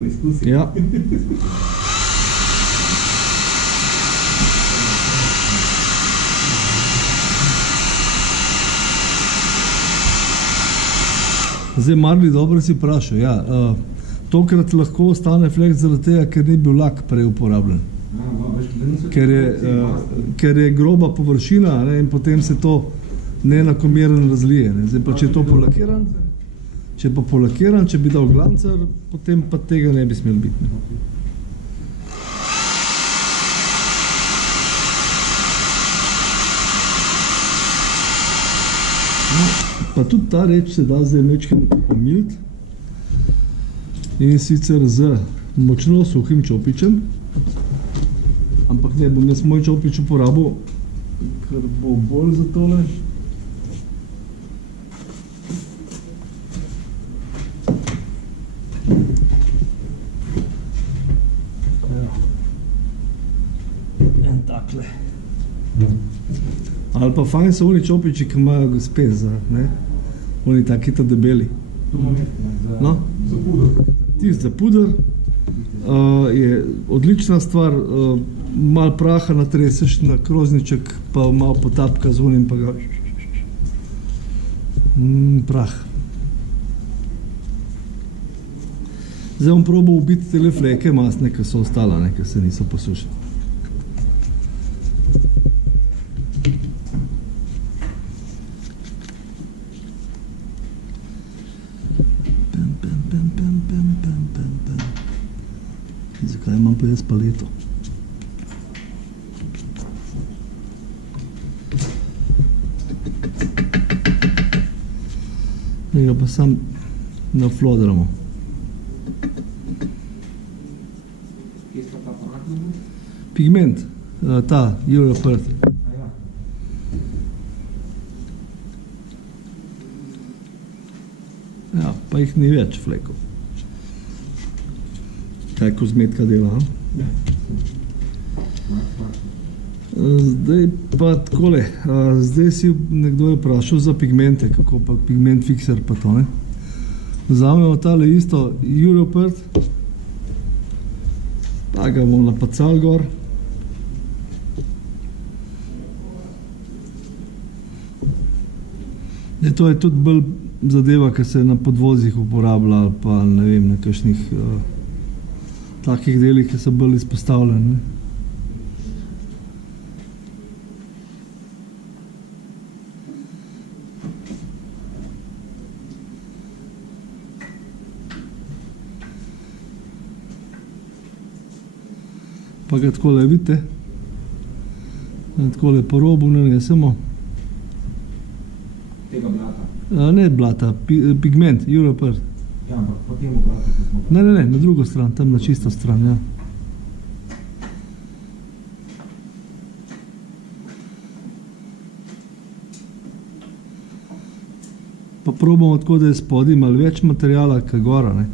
Ja. Zdaj, Marli, dobro si vprašal. Ja, tokrat lahko ostane flek zaradi tega, ker ni bil lak prej uporabljen. Ker je groba površina, ne, in potem se to neenakomeren razlije. Ne. Zdaj pa, če je to polakiran, če bi dal glancer, potem pa tega ne bi smel biti. Ne. No, pa tudi ta reč se da zdaj mečkeno pomiliti, in sicer z močno suhim čopičem, ampak ne bom jaz moj čopič uporabil, ker bo bolj za tole. En takle. Ali pa fajn so oni čopiči, ki imajo gospe za, ne? Oni taki ta debeli. No? Tist za puder. Je odlična stvar, malo praha natreseš na krožniček, pa malo potapka z unim, pa ga prah. Zdaj bom probal ubiti tele fleke masne, ki so ostala, ne, ki se niso posušili. Zakaj imam pa jaz paleto? Ne ga pa sam naflodramo. Pigment, ta, Europert. Ja, pa jih ni več flekov. Kaj kozmetika dela, ha? Zdaj pa takole, zdaj si nekdo je vprašal za pigmente, kako pa pigment fixer pa to, ne? Vzamemo tale isto Europert, pa ga bomo napacali gor. To je tudi bolj zadeva, ki se na podvozih uporablja, ali pa ne vem, na kakšnih takih delih, ki so bolj izpostavljeni. Pa ga takole, vidite, takole po robu nanesemo. Tega blata? Ne blata, pigment, Europert. Ja, ampak po temu blatu, ko smo... Ne, na drugo stran, tam na čisto stran, ja. Pa probamo tako, da je spodaj malo več materijala, kot gora, ne.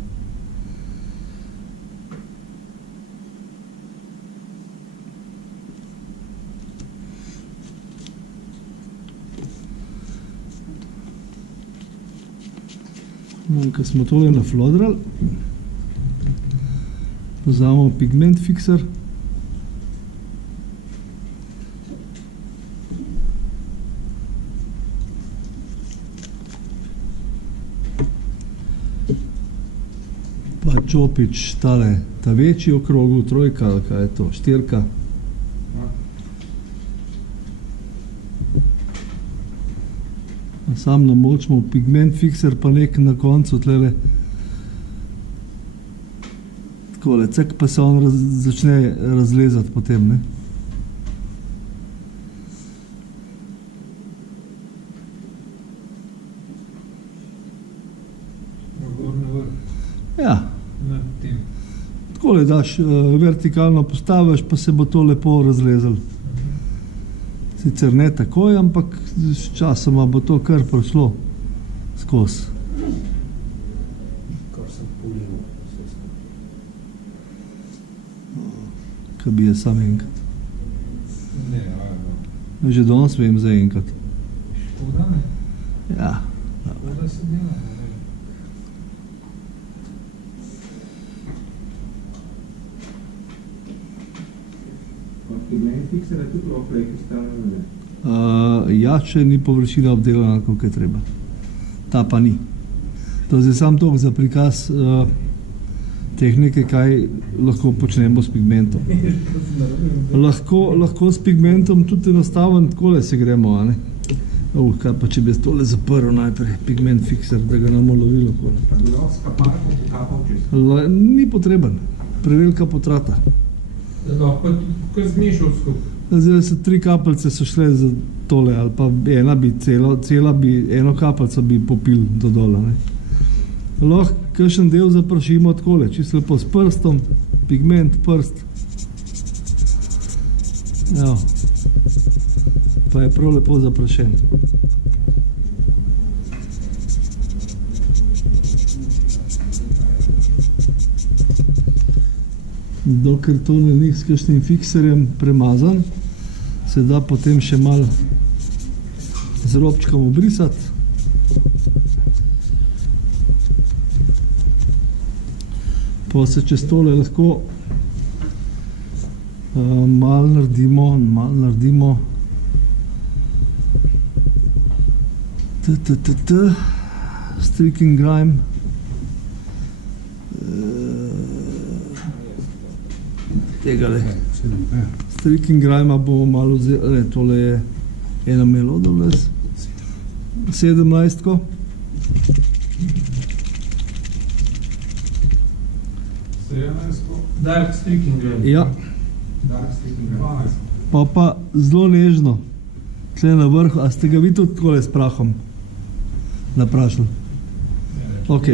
In ko smo tole naflodrali, vzamemo pigment fixer. Pa čopič tale, ta večji okrogel, trojka, ali kaj je to, štirka. Sam namočimo pigment fixer, pa nek na koncu tlele takole, cek, pa se on začne razlezati potem, ne. Ja. Takole daš, vertikalno postaviš, pa se bo to lepo razlezalo. Sicer ne takoj, ampak s časoma bo to kar prišlo skozi. Kar sem polil. Kaj bi je sam enkrat. Ne, ajno. Že danes vem za enkrat. Škoda, ne? Ja. Škoda se dela, ne? fiksere tudi v fleki stavljene? Ja, če ni površina obdelana, koliko je treba. Ta pa ni. To je samo toliko za prikaz tehnike, kaj lahko počnemo s pigmentom. Lahko s pigmentom tudi enostaven takole se gremo, a ne? Kaj pa če bi tole zaprl najprej, pigment fixer, da ga nam lovilo kole. Pa bi lahko s kaparko pokapal čez? Ni potreben, prevelika potrata. Lahko pa tudi kar zmešal skupaj. Zdaj so 3 kapljice so šle za tole, ali pa ena bi eno kapljico bi popil do dola, ne? Lahko kakšen del zaprašimo takole, čisto lepo s prstom, pigment, prst. Evo. Pa je prav lepo zaprašen. Dokler to ni s kakšnim fikserjem premazan, se da potem še malo z robčkom obrisati. Pa se čez tole lahko malo naredimo streaking grime. Tegale. Streaking grima bomo malo vzeli, tole je ena melodolez, 17-ko. 17-ko? Dark streaking grime. Ja. Dark streaking grime. 12-ko. Pa zelo nežno, tle na vrhu, a ste ga vi tudi takole s prahom naprašili? Ok,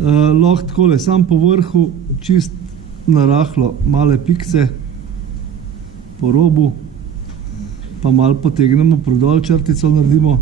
lahko takole, sam po vrhu, čist narahlo, male pikce po robu, pa malo potegnemo prodol, črtico naredimo.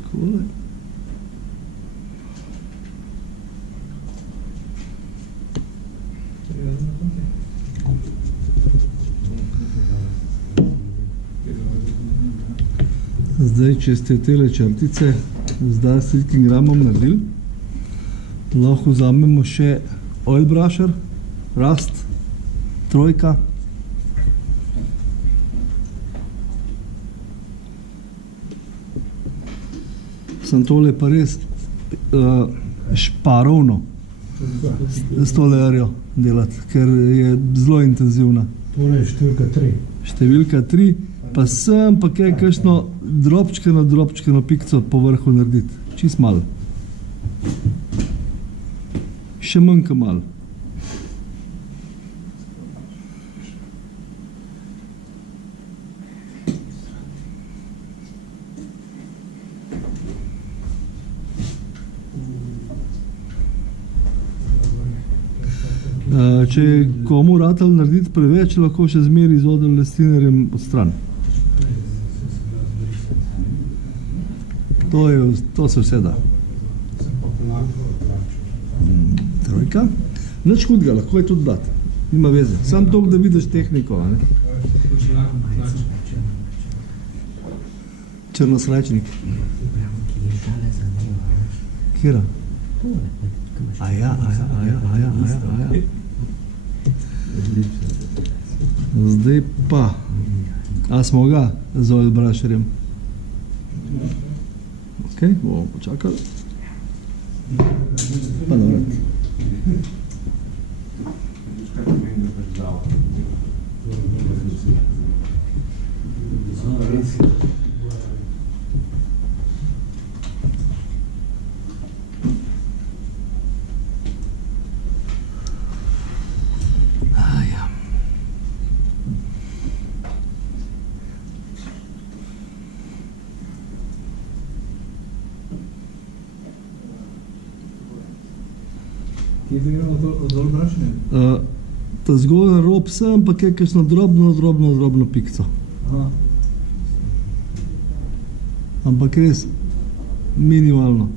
Takole. Zdaj, če ste tele črtice zdaj s streaking gramom naredili, lahko vzamemo še oil brusher, Rust, 3. Sem tole pa res šparovno s tole arjo delati, ker je zelo intenzivna. Tole je številka 3. Številka 3, pa sem pa kaj kakšno drobčkeno pikco po vrhu narediti. Čist malo. Še manjka malo. Če je komu ratal narediti preveč, lahko še zmeri z odr lestinerjem odstran. To se vse da. 3. Nič hudega, lahko je tudi dati. Nima veze. Sam toliko, da vidiš tehniko, a ne? Črnosrajčnik. Kjera? Aja. Zdaj pa, a smo ga z oil brusherjem? Ok, bomo počakali. Pa navrat. Kje je gremo dol brašne? Ta zgornji rob sem, pa je kakšno drobno pikco. Aha. ampak res minimalno.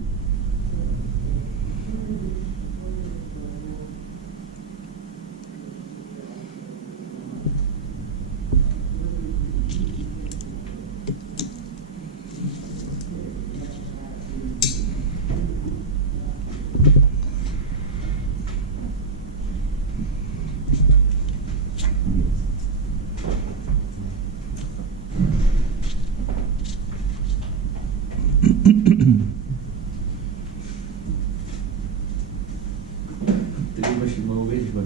Treba še malo več, ba.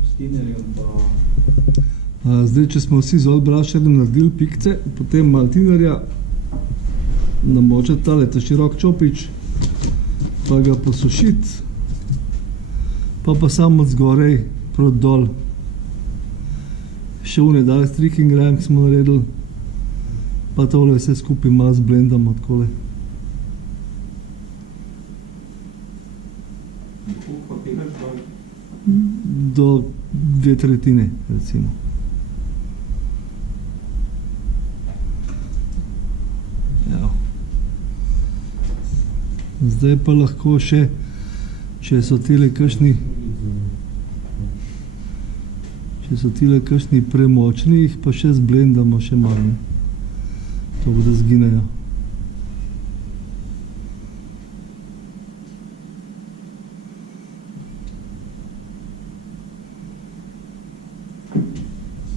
S tinerjem pa... Zdaj, če smo vsi z odbrašenjem naredili pikce, potem malo tinerja, namočiti tale širok čopič, pa ga posušiti, pa samo od zgorej proti dol. Še une dali streaking rhyme, ki smo naredili, pa tole vse skupaj malo zblendamo takole. Pa pehaš dol. Do 2/3, recimo. Evo. Zdaj pa lahko še, če so tile kakšni premočni, jih pa še zblendamo še malo, ne. To bo, da zginejo.